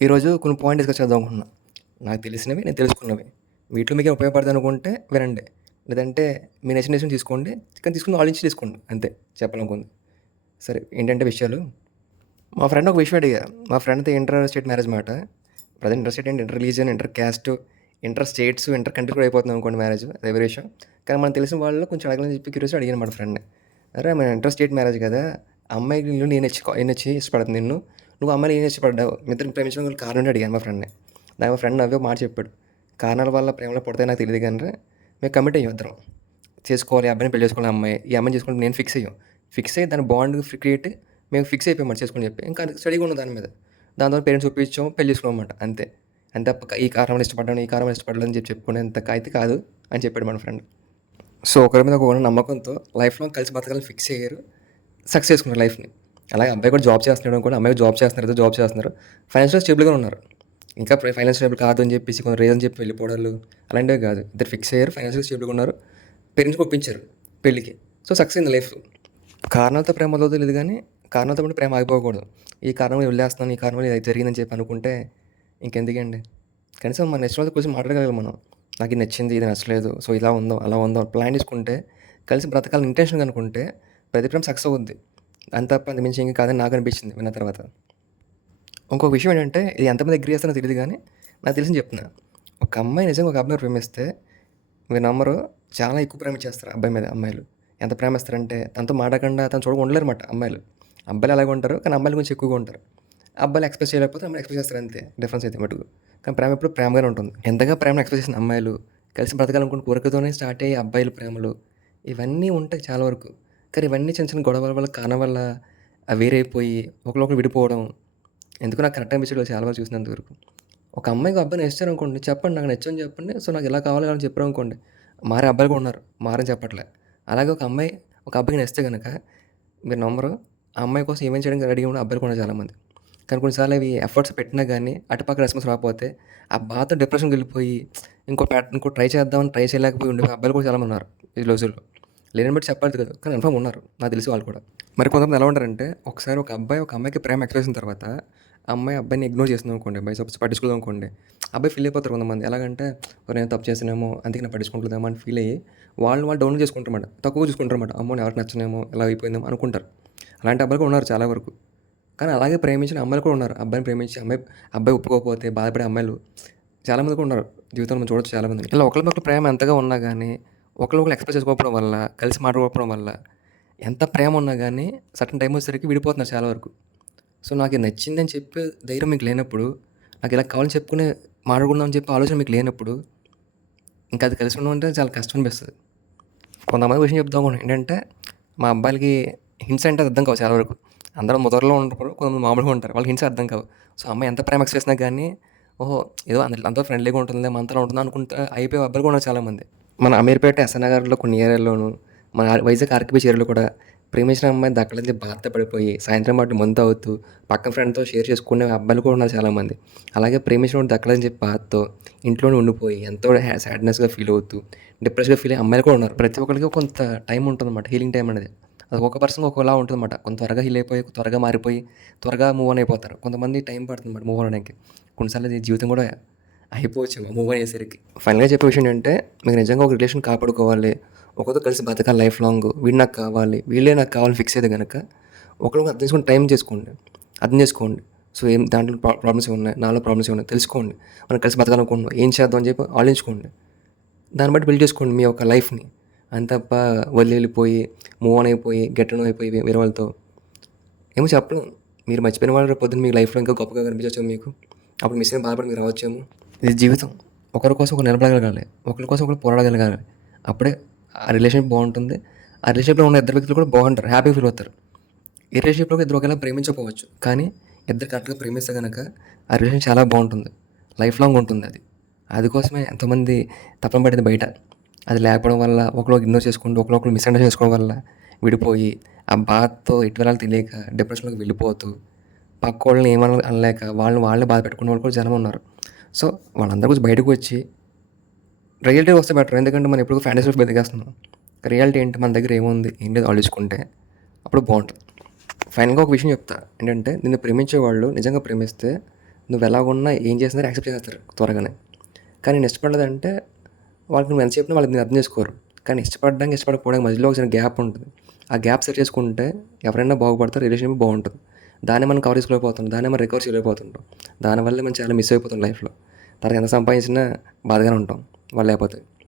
ఈరోజు కొన్ని point discuss చేద్దాం అనుకుంటున్నా. నాకు తెలిసినవి, నేను తెలుసుకున్నవి. వీటిలో మీకేం ఉపయోగపడతాయి అనుకుంటే వినండి. లేదంటే మీ నచ్చిన డెసిషన్ తీసుకోండి. కానీ తీసుకుని ఆలోచించి తీసుకోండి. అంతే చెప్పాలనుకుంది. సరే ఏంటంటే విషయాలు, మా ఫ్రెండ్ ఒక విషయం అడిగా. మా ఫ్రెండ్‌ది ఇంటర్ స్టేట్ మ్యారేజ్ మాట. ప్రజెంట్ ఇంటర్ స్టేట్ అంటే inter religion, inter caste, inter states, inter country కూడా అయిపోతుంది అనుకోండి మ్యారేజ్. అది వేరే విషయం. కానీ మనకు తెలిసిన వాళ్ళు కొంచెం అడగాలని చెప్పి క్యూరియస్‌గా అడిగాను మాట ఫ్రెండ్‌ని. అరే! మన ఇంటర్ స్టేట్ మ్యారేజ్ కదా! అమ్మాయి నిన్ను నేను నచ్చి ఇష్టపడుతుంది నిన్ను. నువ్వు అమ్మాయిని ఏం ఇష్టపడ్డావు? మీ ఇద్దరిని ప్రేమించడం గల కారణం ఏంటి అడిగాను మా ఫ్రెండ్‌ని. దానికి మా ఫ్రెండ్ నవ్వి ఒక మాట చెప్పాడు. కారణాల వల్ల ప్రేమలో పుడతాయో నాకు తెలీదు గానిరా, మేము కమిట్ అయ్యాం ఇద్దరం. చేసుకోవాలి, ఈ అబ్బాయిని పెళ్లి చేసుకోవాలి అమ్మాయి. ఈ అమ్మాయిని చేసుకుంటే నేను ఫిక్స్ అయ్యాం. ఫిక్స్ అయ్యి దాని బాండ్ క్రియేట్ మేము ఫిక్స్ అయిపోయాం చేసుకోని చెప్పి. ఇంకా స్టడీగా ఉన్నాం దాని మీద. దాని తర్వాత పేరెంట్స్ ఒప్పించాం, పెళ్లి చేసుకున్నామన్నమాట అంతే. అంతే తప్ప ఈ కారణం వల్ల ఇష్టపడ్డాను, ఈ కారణం వల్ల ఇష్టపడలేదు అని చెప్పి చెప్పుకునేంత అయితే కాదు అని చెప్పాడు మన ఫ్రెండ్. సో ఒకరి మీద ఒక నమ్మకంతో లైఫ్ లాంగ్ కలిసి బతకాలని ఫిక్స్ అయ్యారు. సక్సెస్ చేసుకున్నారు లైఫ్‌ని. అలాగే అబ్బాయి కూడా జాబ్ చేస్తున్నాడు అనుకోండి. అమ్మాయి జాబ్ చేస్తున్నారు, ఇద్దరు జాబ్ చేస్తున్నారు. ఫైనాన్షియల్‌గా స్టేబుల్‌గా ఉన్నారు. ఇంకా ఫైనాన్షియల్ స్టేబుల్ కాదు అని చెప్పేసి కొంచెం రీజన్ చెప్పి వెళ్ళిపోవడాలు అలాంటివి కాదు. ఇద్దరు ఫిక్స్ అయ్యారు, ఫైనాన్షియల్‌గా స్టేబుల్‌గా ఉన్నారు. పేరెంట్స్‌కి ఒప్పించారు పెళ్ళికి. సో సక్సెస్ అయింది లైఫ్. కారణాలతో ప్రేమ వదలదు లేదు కానీ కారణాలతో కూడా ప్రేమ ఆగిపోకూడదు. ఈ కారణం వల్ల వదిలేస్తున్నాను, ఈ కారణం వల్ల ఇది జరిగిందని చెప్పి అనుకుంటే ఇంకెందుకండి. కనీసం మన నచ్చిన వాళ్ళతో కొంచెం మాట్లాడగలం మనం. నాకు ఇది నచ్చింది, ఇది నచ్చలేదు, సో ఇలా ఉందో అలా ఉందో ప్లాన్ చేసుకుంటే కలిసి బ్రతకాలని ఇంటెన్షన్ అనుకుంటే ప్రతి ప్రేమ సక్సెస్ అవుద్ది. అంత తప్ప అంత మించి ఇంకా కాదని నాకు అనిపించింది విన్న తర్వాత. ఇంకొక విషయం ఏంటంటే ఇది ఎంతమంది అగ్రీ చేస్తారో తెలియదు కానీ నాకు తెలిసింది చెప్తున్నా. ఒక అమ్మాయి నిజంగా ఒక అబ్బాయిని ప్రేమిస్తే మీరు నమ్మరు, చాలా ఎక్కువ ప్రేమించేస్తారు అబ్బాయి మీద అమ్మాయిలు. ఎంత ప్రేమిస్తారంటే తనతో మాట్లాడకుండా తను చూడకుండా ఉండలేరన్నమాట అమ్మాయిలు. అబ్బాయిలు అలాగే ఉంటారు కానీ అమ్మాయిలు కొంచెం ఎక్కువగా ఉంటారు. అబ్బాయిలు ఎక్స్‌ప్రెస్ చేయలేకపోతే అమ్మాయిలు ఎక్స్‌ప్రెస్ చేస్తారు అంతే. డిఫరెన్స్ అయితే మటుకు. కానీ ప్రేమ ఎప్పుడు ప్రేమగానే ఉంటుంది. ఎంతగా ప్రేమను ఎక్స్‌ప్రెస్ చేసిన అమ్మాయిలు కలిసి బ్రతకాలనుకున్న కోరికతోనే స్టార్ట్ అయ్యే అబ్బాయిల ప్రేమలు ఇవన్నీ ఉంటాయి చాలా వరకు. కానీ ఇవన్నీ చిన్న చిన్న గొడవల వల్ల కారణం వల్ల వేరైపోయి ఒకళ్ళొకళ్ళు విడిపోవడం ఎందుకో నాకు కరెక్ట్ అనిపించలేదు చాలా వరకు చూసినంత వరకు. ఒక అమ్మాయికి అబ్బాయిని నచ్చారనుకోండి, చెప్పండి నాకు నచ్చావని చెప్పండి. సో నాకు ఇలా కావాలి అని చెప్పారనుకోండి, మారే అబ్బాయిలు కూడా ఉన్నారు. మారని చెప్పట్లే. అలాగే ఒక అమ్మాయి ఒక అబ్బాయికి నచ్చితే గనక మీరు నమ్మరు, ఆ అమ్మాయి కోసం ఏమైనా చేయడానికి రెడీగా ఉన్న అబ్బాయిలు కూడా ఉన్నారు చాలామంది. కానీ కొన్నిసార్లు అవి ఎఫర్ట్స్ పెట్టినా గానీ అటుపక్క రెస్పాన్స్ రాకపోతే ఆ బాధతో డిప్రెషన్‌కి వెళ్ళిపోయి ఇంకో ట్రై చేద్దామని ట్రై చేయలేకపోయి ఉండే అబ్బాయిలు కూడా చాలామంది ఉన్నారు ఈ రోజుల్లో. లేనిని బట్టి చెప్పలేదు కదా! కానీ కన్ఫర్మ్ ఉన్నారు. నాకు తెలిసి వాళ్ళు కూడా. మరి కొంతమంది ఎలా ఉంటారంటే ఒకసారి ఒక అబ్బాయి ఒక అమ్మాయికి ప్రేమ ఎక్స్‌ప్రెస్ చేసిన తర్వాత ఆ అమ్మాయి అబ్బాయిని ఇగ్నోర్ చేసిందనుకోండి, బై సపోజ్ పట్టించుకోదనుకోండి, అబ్బాయి ఫీల్ అయిపోతారు కొంతమంది. ఎలాగంటే నేను తప్పు చేశానేమో అందుకే నన్ను పట్టించుకుంటలేదేమో అని ఫీల్ అయ్యి వాళ్ళు డౌన్ చేసుకుంటారన్నమాట. తక్కువగా చూసుకుంటారన్నమాట. అమ్మో! నేను ఎవరికి నచ్చనేమో ఇలా అయిపోయిందేమో అనుకుంటారు. అలాంటి అబ్బాయిలు కూడా ఉన్నారు చాలా వరకు. కానీ అలాగే ప్రేమించిన అమ్మాయిలు కూడా ఉన్నారు. అబ్బాయిని ప్రేమించి అబ్బాయి ఒప్పుకోకపోతే బాధపడే అమ్మాయిలు చాలామంది కూడా ఉన్నారు. జీవితంలో మనం చూడొచ్చు చాలామందిని. ఇలా ఒకళ్ళ ప్రేమ ఎంతగా ఉన్నా గానీ ఒకళ్ళు ఎక్స్‌ప్రెస్ చేసుకోకపోవడం వల్ల, కలిసి మాట్లాడుకోకపోవడం వల్ల ఎంత ప్రేమ ఉన్నా గానీ సర్టెన్ టైమ్ వచ్చేసరికి విడిపోతున్నారు చాలా వరకు. సో నాకు ఇది నచ్చిందని చెప్పే ధైర్యం మీకు లేనప్పుడు, నాకు ఇలా కావాలని చెప్పుకునే మాట్లాడుకుందాం అని చెప్పే ఆలోచన మీకు లేనప్పుడు, ఇంకా అది కలిసి ఉండడం అంటే చాలా కష్టం అనిపిస్తది. కొంతమంది విషయం చెప్దాం అనుకున్నాను. ఏంటంటే మా అబ్బాయిలకి హింట్స్ అంటే అర్థం కావు చాలా వరకు. అందరూ ముదరలో ఉంటారు. కొంతమంది మామూలుగా ఉంటారు. వాళ్ళకి హింట్స్ అర్థం కావు. సో అమ్మాయి ఎంత ప్రేమ ఎక్స్‌ప్రెస్ చేసినా గానీ, ఓహో! ఏదో అందరితో ఫ్రెండ్లీగా ఉంటుందిలే, మనతోనే ఉంటుంది అనుకుంటా అయిపోయే అబ్బాయిలు కూడా ఉన్నారు చాలామంది. మన అమీర్పేట ఎస్ఎన్ నగర్‌లో కొన్ని ఏరియాల్లోనూ, మన వైజాగ్ ఆర్‌కే బీచ్ ఏరియాలో కూడా ప్రేమించిన అమ్మాయి దక్కలేదని బాధ పడిపోయి, సాయంత్రం పాటు మందు తాగుతూ, పక్కన ఫ్రెండ్‌తో షేర్ చేసుకునే అబ్బాయిలు కూడా ఉన్నారు చాలామంది. అలాగే ప్రేమించినోడు దక్కలేదని చెప్పి బాధతో ఇంట్లోనే ఉండిపోయి, ఎంతో సాడ్‌నెస్‌గా ఫీల్ అవుతూ, డిప్రెస్డ్‌గా ఫీల్ అయ్యే అమ్మాయిలు కూడా ఉన్నారు. ప్రతి ఒక్కళ్ళకి కొంత టైం ఉంటుందన్నమాట. హీలింగ్ టైం అనేది. అది ఒక్కొక్క పర్సన్‌కి ఒక్కోలా ఉంటుందన్నమాట. కొంత త్వరగా హీల్ అయిపోయి, త్వరగా మారిపోయి, త్వరగా మూవ్ ఆన్ అయిపోతారు. కొంతమంది టైం పడుతుందన్నమాట మూవ్ ఆన్ అవ్వడానికి. కొన్నిసార్లు అది జీవితం కూడా అయిపోవచ్చేమో మూవ్ ఆన్ అయ్యేసరికి. ఫైనల్‌గా చెప్పే విషయం ఏంటంటే, మీకు నిజంగా ఒక రిలేషన్ కాపాడుకోవాలి, ఒకరితో కలిసి బతకాలి లైఫ్ లాంగ్, వీడు నాకు కావాలి, వీళ్ళే నాకు కావాలని ఫిక్స్ అయితే గనక ఒకరినొకరు అర్థం చేసుకొని టైం చేసుకోండి. అర్థం చేసుకోండి. సో దాంట్లో ప్రాబ్లమ్స్ ఏమున్నాయి, నాలో ప్రాబ్లమ్స్ ఏమున్నాయి తెలుసుకోండి. మనం కలిసి బతకాలనుకుంటున్నాం, ఏం చేద్దాం అని చెప్పి ఆలోచించుకోండి. దాన్ని బట్టి బిల్డ్ చేసుకోండి మీ యొక్క లైఫ్‌ని. అంతే తప్ప వదిలి వెళ్ళిపోయి, మూవ్ ఆన్ అయిపోయి, గెట్ టు నో అయిపోయి వేరే వాళ్ళతో ఏమో చెప్పలేం. మీరు మర్చిపోయిన వాళ్ళు రేపు పొద్దున్న మీ లైఫ్‌లో ఇంకా గొప్పగా కనిపించొచ్చేమో మీకు. అప్పుడు మిస్ అయిన బాధపడి మీరు రావచ్చేమో. ఇది జీవితం. ఒకరి కోసం ఒకరు నిలబడగలగాలి. ఒకరి కోసం ఒకరు పోరాడగలగాలి. అప్పుడే ఆ రిలేషన్‌షిప్ బాగుంటుంది. ఆ రిలేషన్‌షిప్‌లో ఉన్న ఇద్దరు వ్యక్తులు కూడా బాగుంటారు. హ్యాపీగా ఫీల్ అవుతారు. ఈ రిలేషన్‌షిప్‌లో ఇద్దరు ఒకేలా ప్రేమించకపోవచ్చు. కానీ ఇద్దరు కరెక్ట్‌గా ప్రేమిస్తే గనక ఆ రిలేషన్ చాలా బాగుంటుంది. లైఫ్ లాంగ్ ఉంటుంది అది. అది కోసమే ఎంతోమంది తపన పడేది బయట. అది లేకపోవడం వల్ల ఒకళ్ళు ఇగ్నోర్ చేసుకుంటూ, ఒకళ్ళొకళ్ళు మిస్‌అండర్‌స్టాండ్ చేసుకోవడం వల్ల విడిపోయి, ఆ బాధతో ఎటు వెళ్ళాలో తెలియక డిప్రెషన్‌లోకి వెళ్ళిపోతూ, పక్కోళ్ళని ఏమనాలో అనలేక వాళ్ళని వాళ్ళే బాధ పెట్టుకునే వాళ్ళు కూడా జనమున్నారు. సో వాళ్ళందరి గురించి బయటకు వచ్చి రియాలిటీ వస్తే బెటర్. ఎందుకంటే మనం ఎప్పుడు ఫ్యాంటసీలో బతికేస్తున్నాం. రియాలిటీ ఏంటి, మన దగ్గర ఏముంది, ఏం లేదు ఆలోచించుకుంటే అప్పుడు బాగుంటుంది. ఫైనల్‌గా ఒక విషయం చెప్తా. ఏంటంటే నిన్ను ప్రేమించేవాళ్ళు నిజంగా ప్రేమిస్తే నువ్వు ఎలాగున్నా ఏం చేసినా యాక్సెప్ట్ చేసేస్తారు త్వరగానే. కానీ నేను ఇష్టపడలేదంటే వాళ్ళకి నువ్వు ఎంత చెప్పినా వాళ్ళకి నేను అర్థం చేసుకోరు. కానీ ఇష్టపడడానికి ఇష్టపడకపోవడానికి మధ్యలో ఒక చిన్న గ్యాప్ ఉంటుంది. ఆ గ్యాప్ సెట్ చేసుకుంటే ఎవరైనా బాగుపడతారు, రిలేషన్షిప్ బాగుంటుంది. దాన్ని మనం కవర్ చేసుకోలేకపోతున్నాం, దాన్ని మనం రికవర్ చేయలేకపోతుంటాం. దానివల్ల మనం చాలా మిస్ అయిపోతాం లైఫ్లో. తర్వాత ఎంత సంపాదించినా బాధగానే ఉంటాం వాళ్ళు లేకపోతే.